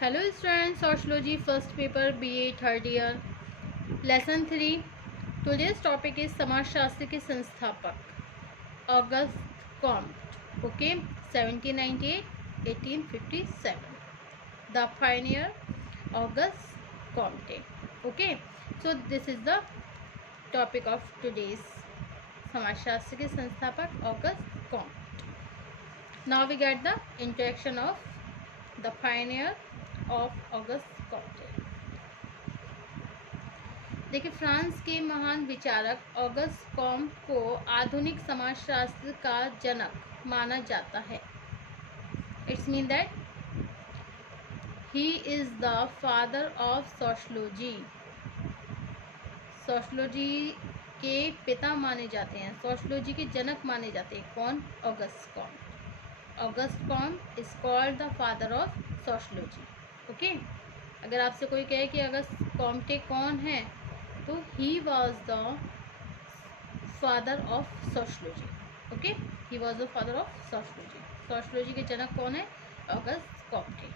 Hello students, sociology first paper BA third year lesson 3। Today's topic is समाजशास्त्र के संस्थापक August Comte. Okay, 1798 1857 the pioneer August Comte. Okay, so this is the topic of today's, समाजशास्त्र के संस्थापक August Comte. Now we get the introduction of the pioneer of August Comte. देखिए, France के महान विचारक ऑगस्ट कॉम्ट को आधुनिक समाजशास्त्र का जनक माना जाता है। It's mean that he is the father of sociology. Sociology के पिता माने जाते हैं, सोशियोलॉजी के जनक माने जाते हैं। कौन? August Comte. August Comte is called the father of sociology. Okay, अगर आपसे कोई कहे कि ऑगस्ट कॉम्टे कौन है, तो he was the father of sociology. Okay, he was the father of sociology. Sociology के जनक कौन है? August Comte.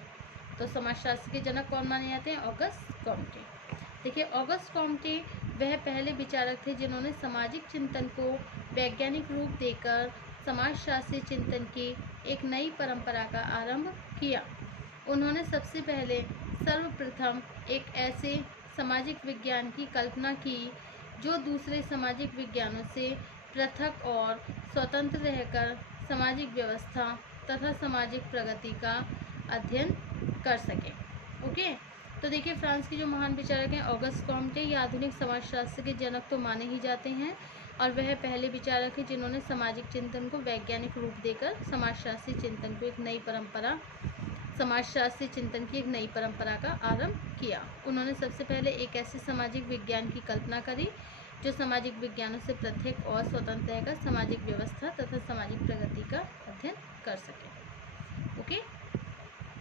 तो समाजशास्त्र के जनक कौन माने जाते हैं? August Comte. देखिए, ऑगस्ट कॉम्टे वह पहले विचारक थे जिन्होंने सामाजिक चिंतन को वैज्ञानिक रूप देकर समाजशास्त्रीय चिंतन की एक नई परंपरा का आरंभ किया। उन्होंने सबसे पहले सर्वप्रथम एक ऐसे सामाजिक विज्ञान की कल्पना की जो दूसरे सामाजिक विज्ञानों से पृथक और स्वतंत्र रहकर सामाजिक व्यवस्था तथा सामाजिक प्रगति का अध्ययन कर सके। ओके, तो देखिए, फ्रांस के जो महान विचारक हैं ऑगस्ट कॉम्टे, ये आधुनिक समाजशास्त्र के जनक तो माने ही जाते हैं, और वह पहले विचारक हैं जिन्होंने सामाजिक चिंतन को वैज्ञानिक रूप देकर समाजशास्त्रीय चिंतन को एक नई परंपरा समाजशास्त्रीय चिंतन की एक नई परंपरा का आरंभ किया। उन्होंने सबसे पहले एक ऐसे सामाजिक विज्ञान की कल्पना करी जो सामाजिक विज्ञानों से पृथक और स्वतंत्र रहकर सामाजिक व्यवस्था तथा सामाजिक प्रगति का अध्ययन कर सके। ओके,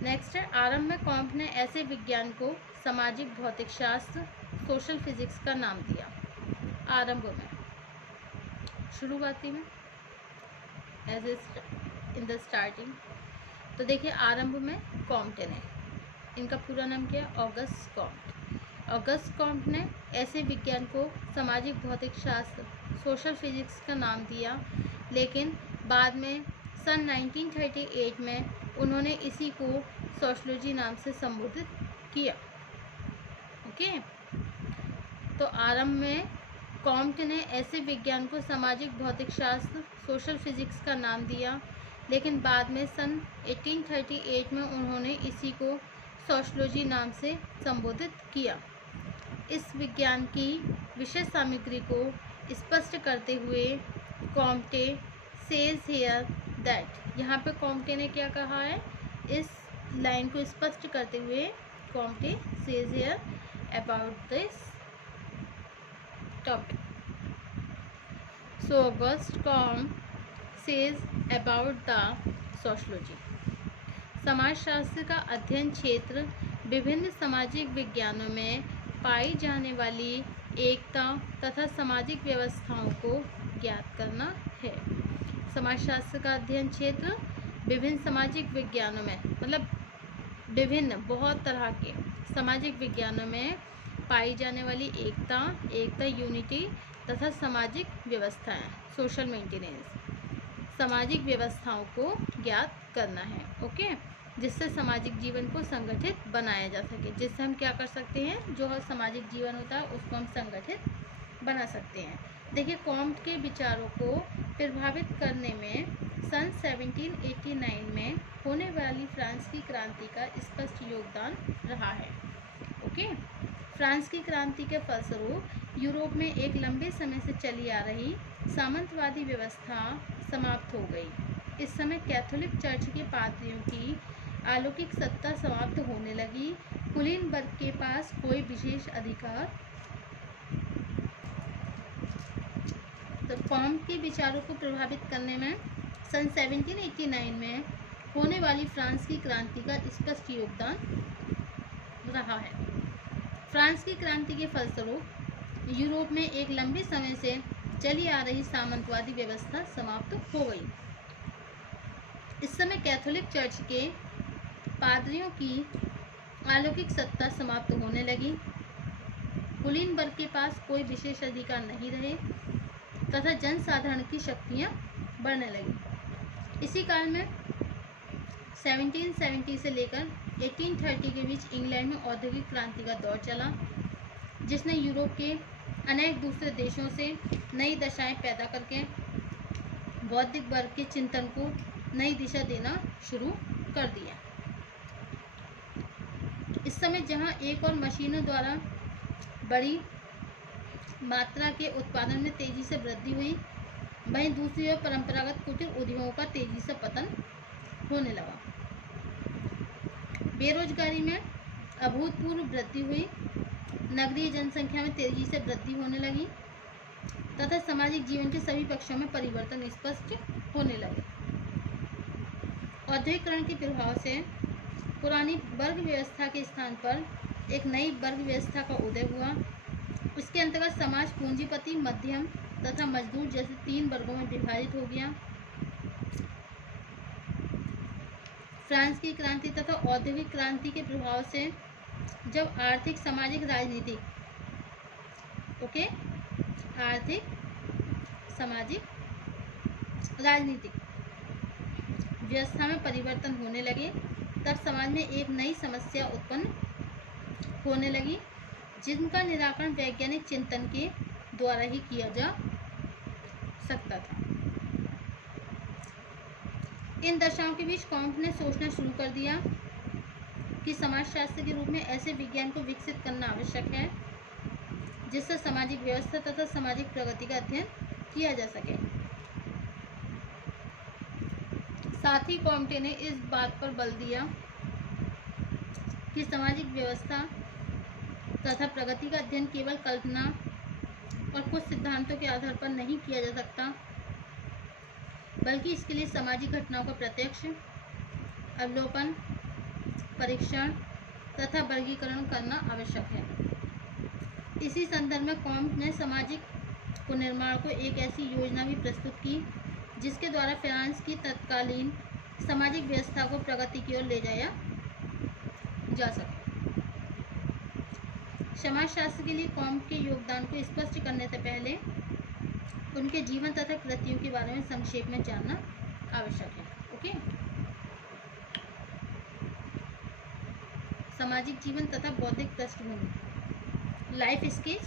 नेक्स्ट है, आरंभ में कॉम्ट ने ऐसे विज्ञान को सामाजिक भौतिक शास्त्र सोशल फिजिक्स का नाम दिया। आरंभ में, शुरुआती में, एज इन द स्टार्टिंग। तो देखिए, आरंभ में कॉम्टे ने, इनका पूरा नाम क्या है? August Comte. ऑगस्ट कॉम्ट ने ऐसे विज्ञान को सामाजिक भौतिक शास्त्र सोशल फिजिक्स का नाम दिया, लेकिन बाद में सन 1938 में उन्होंने इसी को सोशियोलॉजी नाम से संबोधित किया। ओके, तो आरंभ में कॉम्ट ने ऐसे विज्ञान को सामाजिक भौतिक शास्त्र सोशल फिजिक्स का नाम दिया, लेकिन बाद में सन 1838 में उन्होंने इसी को सोशियोलॉजी नाम से संबोधित किया। इस विज्ञान की विषय सामग्री को स्पष्ट करते हुए कॉम्टे सेज हियर दैट, यहाँ पे कॉम्टे ने क्या कहा है? इस लाइन को स्पष्ट करते हुए Comte says here about this topic. So August Comte says about the sociology. समाजशास्त्र का अध्ययन क्षेत्र विभिन्न सामाजिक विज्ञानों में पाई जाने वाली एकता तथा सामाजिक व्यवस्थाओं को ज्ञात करना है। समाजशास्त्र का अध्ययन क्षेत्र विभिन्न सामाजिक विज्ञानों में, मतलब विभिन्न बहुत तरह के सामाजिक विज्ञानों में पाई जाने वाली एकता यूनिटी तथा सामाजिक व्यवस्थाएं सोशल मेंटेनेंस, सामाजिक व्यवस्थाओं को ज्ञात करना है। ओके, जिससे सामाजिक जीवन को संगठित बनाया जा सके, जिससे हम क्या कर सकते हैं, जो सामाजिक जीवन होता है उसको हम संगठित बना सकते हैं। देखिए, कॉम्ट के विचारों को प्रभावित करने में सन 1789 में होने वाली फ्रांस की क्रांति का स्पष्ट योगदान रहा है। ओके, फ्रांस की क्रांति के फलस्वरूप यूरोप में एक लंबे समय से चली आ रही सामंतवादी व्यवस्था समाप्त हो गई। इस समय कैथोलिक चर्च के पादरियों की अलौकिक सत्ता समाप्त होने लगी। कुलीन वर्ग के पास कोई विशेष अधिकार, तो कॉम्ट के विचारों को प्रभावित करने में सन 1789 में होने वाली फ्रांस की क्रांति का स्पष्ट योगदान रहा है। फ्रांस की क्रांति के फलस्वरूप यूरोप में एक लंबे समय से चली आ रही सामंतवादी व्यवस्था समाप्त हो गई। इस समय कैथोलिक चर्च के पादरियों की अलौकिक सत्ता समाप्त होने लगी, कुलीन वर्ग के पास कोई विशेष अधिकार नहीं रहे तथा जनसाधारण की शक्तियाँ बढ़ने लगी। इसी काल में 1770 से लेकर 1830 के बीच इंग्लैंड में औद्योगिक क्रांति का दौर चला, जिसने यूरोप के अनेक दूसरे देशों से नई दशाएं पैदा करके बौद्धिक वर्ग के चिंतन को नई दिशा देना शुरू कर दिया। इस समय जहां एक और मशीनों द्वारा बड़ी मात्रा के उत्पादन में तेजी से वृद्धि हुई, वहीं दूसरी ओर परंपरागत कुटीर उद्योगों का तेजी से पतन होने लगा। बेरोजगारी में अभूतपूर्व वृद्धि हुई, नगरीय जनसंख्या में तेजी से वृद्धि होने लगी तथा सामाजिक जीवन के सभी पक्षों में परिवर्तन स्पष्ट होने लगे। औद्योगिकरण के प्रभाव से पुरानी वर्ग व्यवस्था के स्थान पर एक नई वर्ग व्यवस्था का उदय हुआ। उसके अंतर्गत समाज पूंजीपति, मध्यम तथा मजदूर जैसे 3 वर्गों में विभाजित हो गया। फ्रांस की क्रांति तथा औद्योगिक क्रांति के प्रभाव से जब आर्थिक, सामाजिक, राजनीतिक आर्थिक, सामाजिक, राजनीतिक व्यवस्था में परिवर्तन होने लगे, तब समाज में एक नई समस्या उत्पन्न होने लगी, जिनका निराकरण वैज्ञानिक चिंतन के द्वारा ही किया जा सकता था। इन दशाओं के बीच कॉम्ट ने सोचना शुरू कर दिया कि समाजशास्त्र के रूप में ऐसे विज्ञान को विकसित करना आवश्यक है जिससे सामाजिक व्यवस्था तथा सामाजिक प्रगति का अध्ययन किया जा सके। साथ ही कॉम्टे ने इस बात पर बल दिया कि सामाजिक व्यवस्था तथा प्रगति का अध्ययन केवल कल्पना और कुछ सिद्धांतों के आधार पर नहीं किया जा सकता, बल्कि इसके लिए सामाजिक घटनाओं का प्रत्यक्ष अवलोकन, परीक्षण तथा वर्गीकरण करना आवश्यक है। इसी संदर्भ में कॉम्ट ने सामाजिक पुनर्निर्माण को एक ऐसी योजना भी प्रस्तुत की जिसके द्वारा फ्रांस की तत्कालीन सामाजिक व्यवस्था को प्रगति की ओर ले जाया जा सके। समाजशास्त्र के लिए कॉम्ट के योगदान को स्पष्ट करने से पहले उनके जीवन तथा कृतियों के बारे में संक्षेप में जानना आवश्यक है। ओके, सामाजिक जीवन तथा बौद्धिक पृष्ठभूमि, life sketch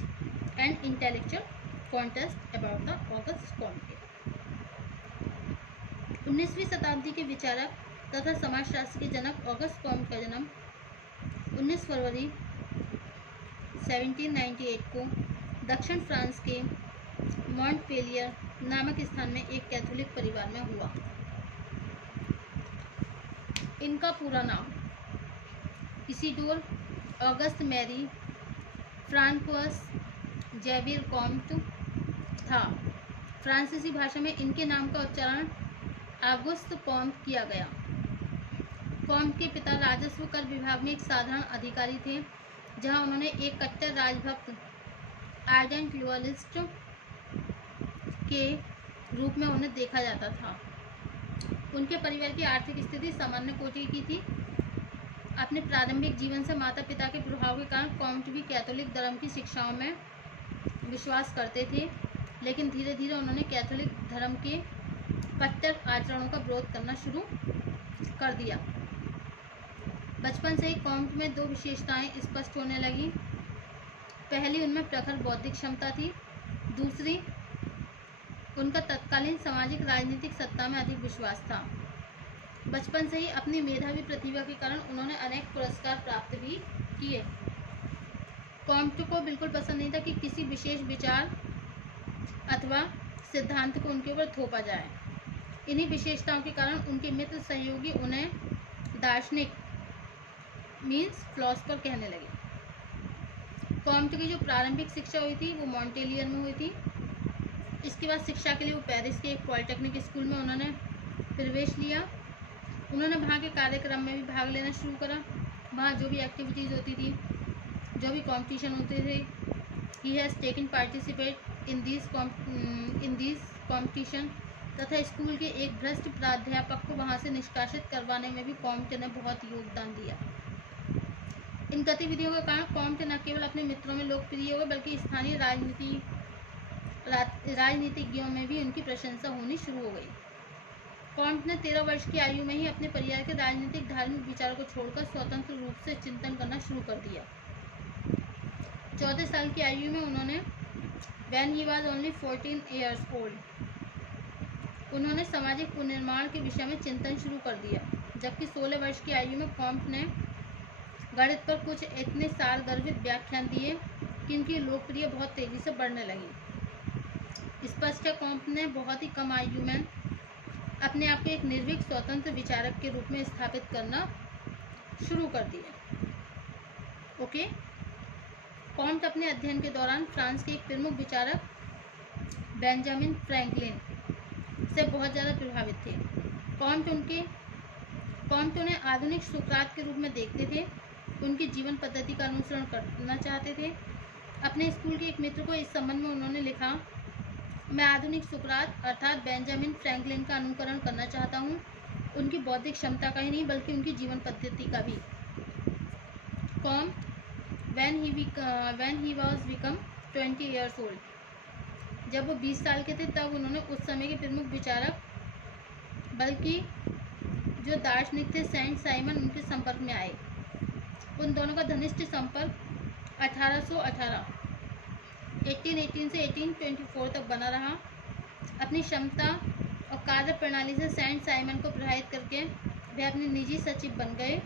and intellectual contest about the August Comte. 19वीं शताब्दी के विचारक तथा समाजशास्त्र के जनक ऑगस्ट कॉम्ट का जन्म 19 फरवरी 1798 को दक्षिण फ्रांस के मॉन्टपेलियर नामक स्थान में एक कैथोलिक परिवार में हुआ। इनका पूरा नाम Isidore Auguste Marie Francois Xavier Comte था। फ्रांसीसी भाषा में इनके नाम का उच्चारण ऑगस्ट कॉम्ट किया गया। कॉम्ट के पिता राजस्व कर विभाग में एक साधारण अधिकारी थे, जहां उन्होंने एक कट्टर राजभक्त आर्डेंट लॉयलिस्ट के रूप में उन्हें देखा जाता था। उनके परिवार की आर्थिक स्थिति सामान्य कोटि की थी। अपने प्रारंभिक जीवन से माता पिता के प्रभाव के कारण कॉम्ट भी कैथोलिक धर्म की शिक्षाओं में विश्वास करते थे, लेकिन धीरे धीरे उन्होंने कैथोलिक धर्म के कट्टर आचरणों का विरोध करना शुरू कर दिया। बचपन से ही कॉम्ट में 2 विशेषताएं स्पष्ट होने लगी। पहली, उनमें प्रखर बौद्धिक क्षमता थी। दूसरी, उनका तत्कालीन सामाजिक राजनीतिक सत्ता में अधिक विश्वास था। बचपन से ही अपनी मेधावी प्रतिभा के कारण उन्होंने अनेक पुरस्कार प्राप्त भी किए। कॉम्ट को बिल्कुल पसंद नहीं था कि किसी विशेष विचार अथवा सिद्धांत को उनके ऊपर थोपा जाए। इन्हीं विशेषताओं के कारण उनके मित्र सहयोगी उन्हें दार्शनिक मीन्स फिलोसफर कहने लगे। कॉम्ट की जो प्रारंभिक शिक्षा हुई थी वो मॉन्टेलियर में हुई थी। इसके बाद शिक्षा के लिए वो पेरिस के एक पॉलिटेक्निक स्कूल में उन्होंने प्रवेश लिया। उन्होंने वहाँ के कार्यक्रम में भी भाग लेना शुरू करा। वहाँ जो भी एक्टिविटीज़ होती थी, जो भी कॉम्पिटिशन होते थे, he has taken participate in this competition. तथा स्कूल के एक भ्रष्ट प्राध्यापक को वहाँ से निष्कासित करवाने में भी कॉम्ट ने बहुत योगदान दिया। इन गतिविधियों के कारण कॉम्ट न केवल अपने मित्रों में लोकप्रिय हुए बल्कि स्थानीय राजनीतिज्ञों में भी उनकी प्रशंसा होनी शुरू हो गई। कॉम्ट ने 13 वर्ष की आयु में ही अपने परिवार के राजनीतिक धार्मिक विचारों को छोड़कर स्वतंत्र रूप से चिंतन करना शुरू कर दिया। 14 साल की आयु में उन्होंने When he was only 14 years old, उन्होंने सामाजिक पुनर्निर्माण के विषय में चिंतन शुरू कर दिया, जबकि 16 वर्ष की आयु में कॉम्ट ने गणित पर कुछ इतने सारगर्भित व्याख्यान दिए कि इनकी लोकप्रियता बहुत तेजी से बढ़ने लगी। स्पष्ट है, कॉम्ट ने बहुत ही कम आयु में अपने आप को एक निर्भीक स्वतंत्र विचारक के रूप में स्थापित करना शुरू कर दिया। ओके, कॉम्ट अपने अध्ययन के दौरान फ्रांस के एक प्रमुख विचारक बेंजामिन फ्रैंकलिन से बहुत ज़्यादा प्रभावित थे। कॉम्ट उन्हें आधुनिक सुकरात के रूप में देखते थे, उनकी जीवन पद्धति का अनुसरण करना चाहते थे। अपने स्कूल के एक मित्र को इस संबंध में उन्होंने लिखा, मैं आधुनिक सुकरात अर्थात बेंजामिन फ्रैंकलिन का अनुकरण करना चाहता हूँ, उनकी बौद्धिक क्षमता का ही नहीं बल्कि उनकी जीवन पद्धति का भी। Comte when he was become 20 years old, जब वो 20 साल के थे तब उन्होंने उस समय के प्रमुख विचारक बल्कि जो दार्शनिक थे सेंट साइमन उनके संपर्क में आए। उन दोनों का घनिष्ठ संपर्क 1818 से 1824 तक बना रहा। अपनी क्षमता और कार्य प्रणाली से सेंट साइमन को प्रभावित करके वह अपने निजी सचिव बन गए।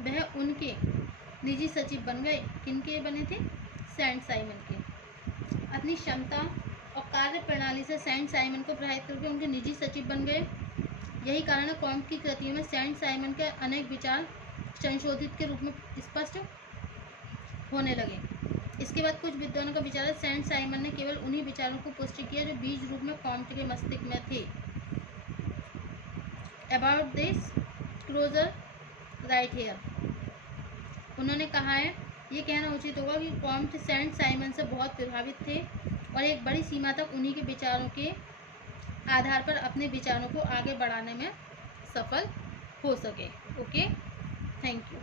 वह उनके निजी सचिव बन गए। किनके बने थे? सेंट साइमन के। अपनी क्षमता और कार्य प्रणाली से सेंट साइमन को प्रभावित करके उनके निजी सचिव बन गए। यही कारण है कॉम्ट की कृतियों में सेंट साइमन के अनेक विचार संशोधित के रूप में स्पष्ट होने लगे। इसके बाद कुछ विद्वानों का विचार है सेंट साइमन ने केवल उन्हीं विचारों को पुष्टि किया जो बीज रूप में कॉम्ट के मस्तिष्क में थे। About this closure right here, उन्होंने कहा है ये कहना उचित होगा कि कॉम्ट सेंट साइमन से बहुत प्रभावित थे और एक बड़ी सीमा तक उन्हीं के विचारों के आधार पर अपने विचारों को आगे बढ़ाने में सफल हो सके। Okay, thank you.